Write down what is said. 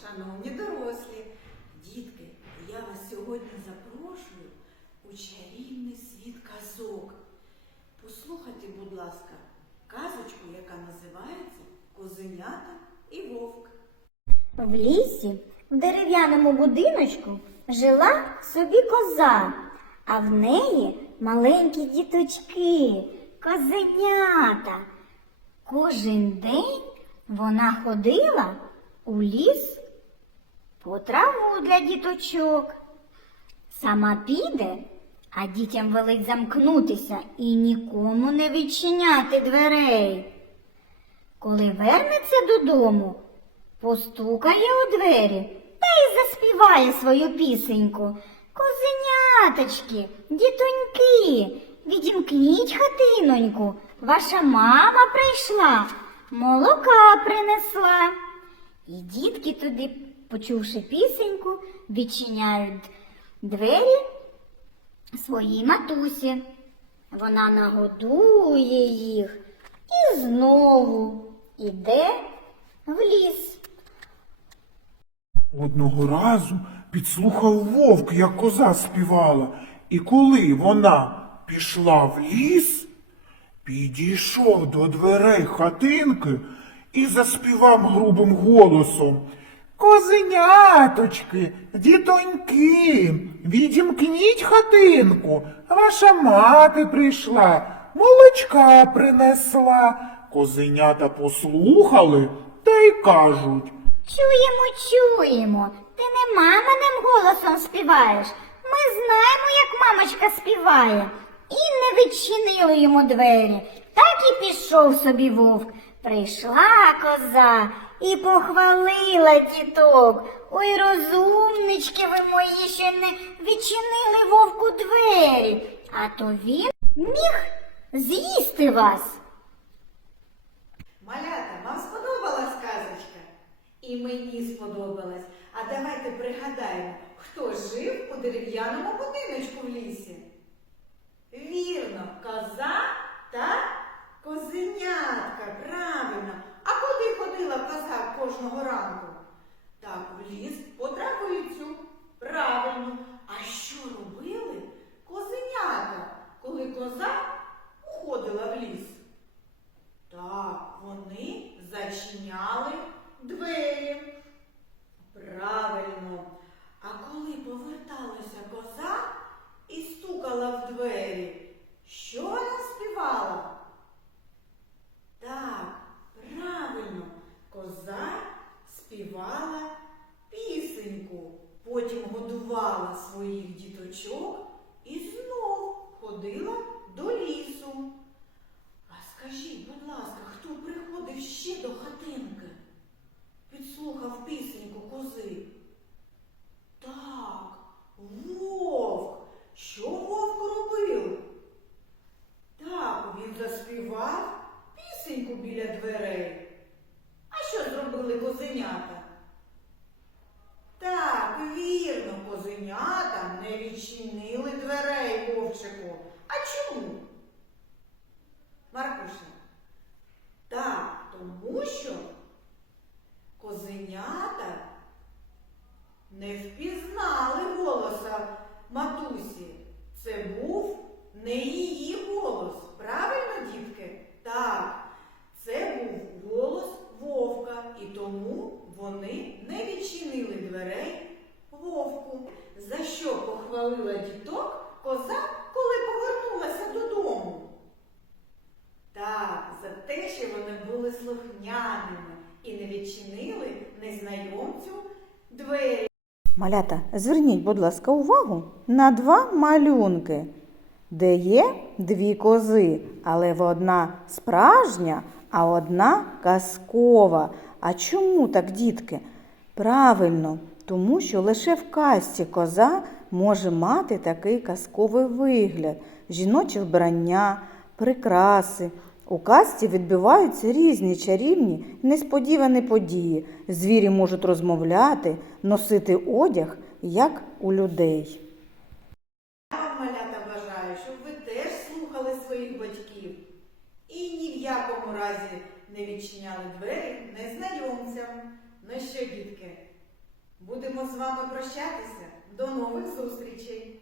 шановні дорослі, дітки, я вас сьогодні запрошую у чарівний світ казок. Послухайте, будь ласка, казочку, яка називається Козенята і вовк. В лісі, в дерев'яному будиночку, жила собі коза, а в неї маленькі діточки, козенята. Кожен день вона ходила у ліс по траву для діточок. Сама піде, а дітям велить замкнутися і нікому не відчиняти дверей. Коли вернеться додому, постукає у двері та й заспіває свою пісеньку. Козеняточки, дітоньки, відімкніть хатиноньку, ваша мама прийшла, молока принесла. І дітки туди, почувши пісеньку, відчиняють двері своїй матусі. Вона нагодує їх і знову іде в ліс. Одного разу підслухав вовк, як коза співала, і коли вона пішла в ліс, підійшов до дверей хатинки і заспівав грубим голосом. Козеняточки, дітоньки, відімкніть хатинку, ваша мати прийшла, молочка принесла. Козенята послухали та й кажуть. Чуємо, чуємо. Ти не маминим голосом співаєш. Ми знаємо, як мамочка співає. І не відчинили йому двері. Так і пішов собі вовк. Прийшла коза і похвалила діток. Ой, розумнички ви мої, що не відчинили вовку двері. А то він міг з'їсти вас. Малята, вам сподобалась казочка? І мені сподобалась. А давайте пригадаємо, хто жив у дерев'яному будиночку в лісі. Вірно, коза та козенятка. Правильно. А куди ходила коза кожного ранку? Так, в ліс по травицю. Правильно. А що робили козенята, коли коза уходила в ліс? Так, вони зачиняли двері. Правильно. А коли поверталася коза і стукала в двері, що вона співала? Так, правильно, коза співала пісеньку, потім своїх діточок і знов ходила до лісу. А скажіть, будь ласка, хто приходив ще до хатинки? Підслухав пісеньку кози. Так, вовк. Що вовк робив? Так, він заспівав пісеньку біля дверей. А що зробили козенята? Так, вірно, козенята не відчинили дверей вовчику. А чому? Маркуша. Так, тому що козенята не впізнали голоса матусі. Це був не її голос. Правильно, дітки? Так, це був голос вовка, і тому вони не відчинили дверей вовку. За що похвалила діток коза, коли повернулася додому? Так, за те, що вони були слухняними і не відчинили незнайомцю двері. Малята, зверніть, будь ласка, увагу на два малюнки, де є дві кози, але одна справжня, а одна казкова. А чому так, дітки? Правильно, тому що лише в казці коза може мати такий казковий вигляд, жіноче вбрання, прикраси. У казці відбуваються різні чарівні, несподівані події. Звірі можуть розмовляти, носити одяг, як у людей. Я малята, бажаю, щоб ви теж слухали своїх батьків і ні в якому разі не відчиняли двері незнайомцям. Ну що, дітки, Будемо з вами прощатися. До нових зустрічей!